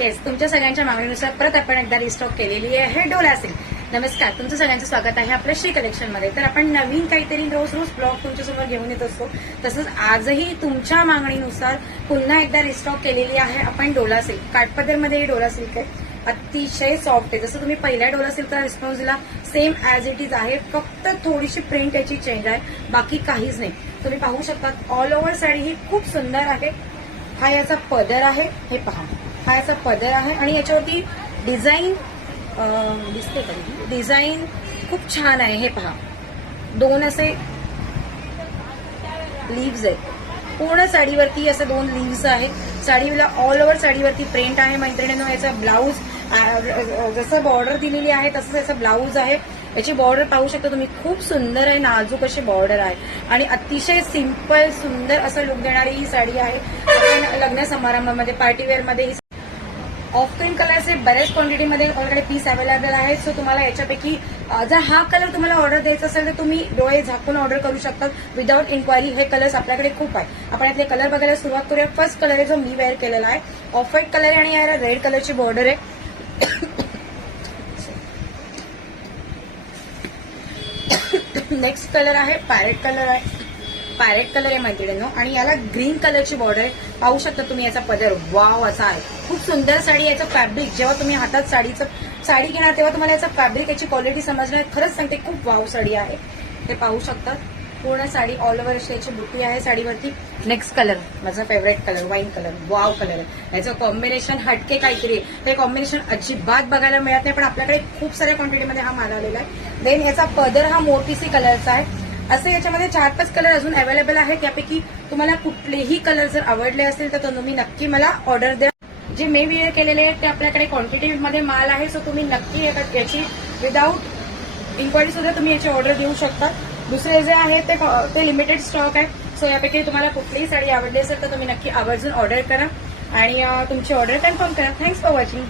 Yes, तुमच्या सगळ्यांच्या मागणीनुसार परत आपण एकदा रिस्टॉक केलेली आहे डोला सिल्क. नमस्कार, तुमचं सगळ्यांचं स्वागत आहे आपल्या श्री कलेक्शन मध्ये. तर आपण नवीन काहीतरी रोज रोज ब्लॉग तुमच्यासमोर घेऊन येत असतो. तसंच आजही तुमच्या मागणीनुसार पुन्हा एकदा रिस्टॉक केलेली आहे आपण डोला सिल्क. काठपदरमध्ये ही डोला सिल्क आहे, अतिशय सॉफ्ट आहे. जसं तुम्ही पहिल्या डोला सिल्कचा रिस्पॉन्स दिला सेम ऍज इट इज आहे, फक्त थोडीशी प्रिंट याची चेंज आहे, बाकी काहीच नाही. तुम्ही पाहू शकता ऑल ओव्हर साडी ही खूप सुंदर आहे. हा याचा पदर आहे, हे पहा, हा याचा पदर आहे आणि याच्यावरती डिझाईन दिसते कधी, डिझाईन खूप छान आहे. हे पहा, दोन असे लीव्स आहेत पूर्ण साडीवरती, असं दोन लीव्स आहेत. साडीला ऑल ओव्हर साडीवरती प्रिंट आहे मैत्रिणींनो. याचा ब्लाऊज जसं बॉर्डर दिलेली आहे तसंच याचा ब्लाऊज आहे. याची बॉर्डर पाहू शकता तुम्ही, खूप सुंदर आहे, नाजूक अशी बॉर्डर आहे आणि अतिशय सिंपल सुंदर असं लुक देणारी ही साडी आहे. आपण लग्न समारंभामध्ये पार्टीवेअरमध्ये ही ऑफ क्रीम कलरचे बऱ्याच क्वांटिटीमध्ये ऑलरेडी पीस अवेलेबल आहेत. सो तुम्हाला याच्यापैकी जर हा कलर तुम्हाला ऑर्डर द्यायचा असेल तर तुम्ही डोळे झाकून ऑर्डर करू शकता विदाउट इन्क्वायरी. हे कलर्स आपल्याकडे खूप आहे. आपण यातले कलर बघायला सुरुवात करूया. फर्स्ट कलर आहे जो मी वेअर केलेला आहे, ऑफ व्हाईट कलर आहे आणि याला रेड कलरची बॉर्डर आहे. नेक्स्ट कलर आहे पॅरेट कलर आहे, पॅरेट कलर आहे मैत्रिणींनो आणि याला ग्रीन कलरची बॉर्डर आहे. पाहू शकता तुम्ही याचा पदर वाव असा आहे, खूप सुंदर साडी. याचं फॅब्रिक जेव्हा तुम्ही हातात साडी घेणार तेव्हा तुम्हाला याचं फॅब्रिक याची क्वालिटी समजणार. खरंच सांगते खूप वाव साडी आहे. ते पाहू शकतात पूर्ण साडी ऑल ओव्हर अशी याची बुट्टी आहे साडीवरती. नेक्स्ट कलर माझा favourite colour wine colour, wow colour आहे. याचं कॉम्बिनेशन हटके काहीतरी, हे कॉम्बिनेशन अजिबात बघायला मिळत नाही पण आपल्याकडे खूप साऱ्या क्वांटिटीमध्ये हा माल आलेला आहे. देन याचा पदर हा मोतीसी कलरचा आहे. असे याच्यामध्ये 4-5 कलर अजून अवेलेबल आहेत. त्यापैकी तुम्हाला कुठलेही कलर जर आवडले असतील तर तुम्ही नक्की मला ऑर्डर द्या. जे मी वेअर केलेले आहेत ते आपल्याकडे क्वांटिटीमध्ये माल आहे. सो तुम्ही नक्की याची विदाऊट इन्क्वायरी सुद्धा तुम्ही याची ऑर्डर देऊ शकता. दुसरे जे आहे ते लिमिटेड स्टॉक आहे. सो यापैकी तुम्हाला कुठलीही साडी आवडली असेल तर तुम्ही नक्की आवर्जून ऑर्डर करा आणि तुमची ऑर्डर कन्फर्म करा. Thanks for watching.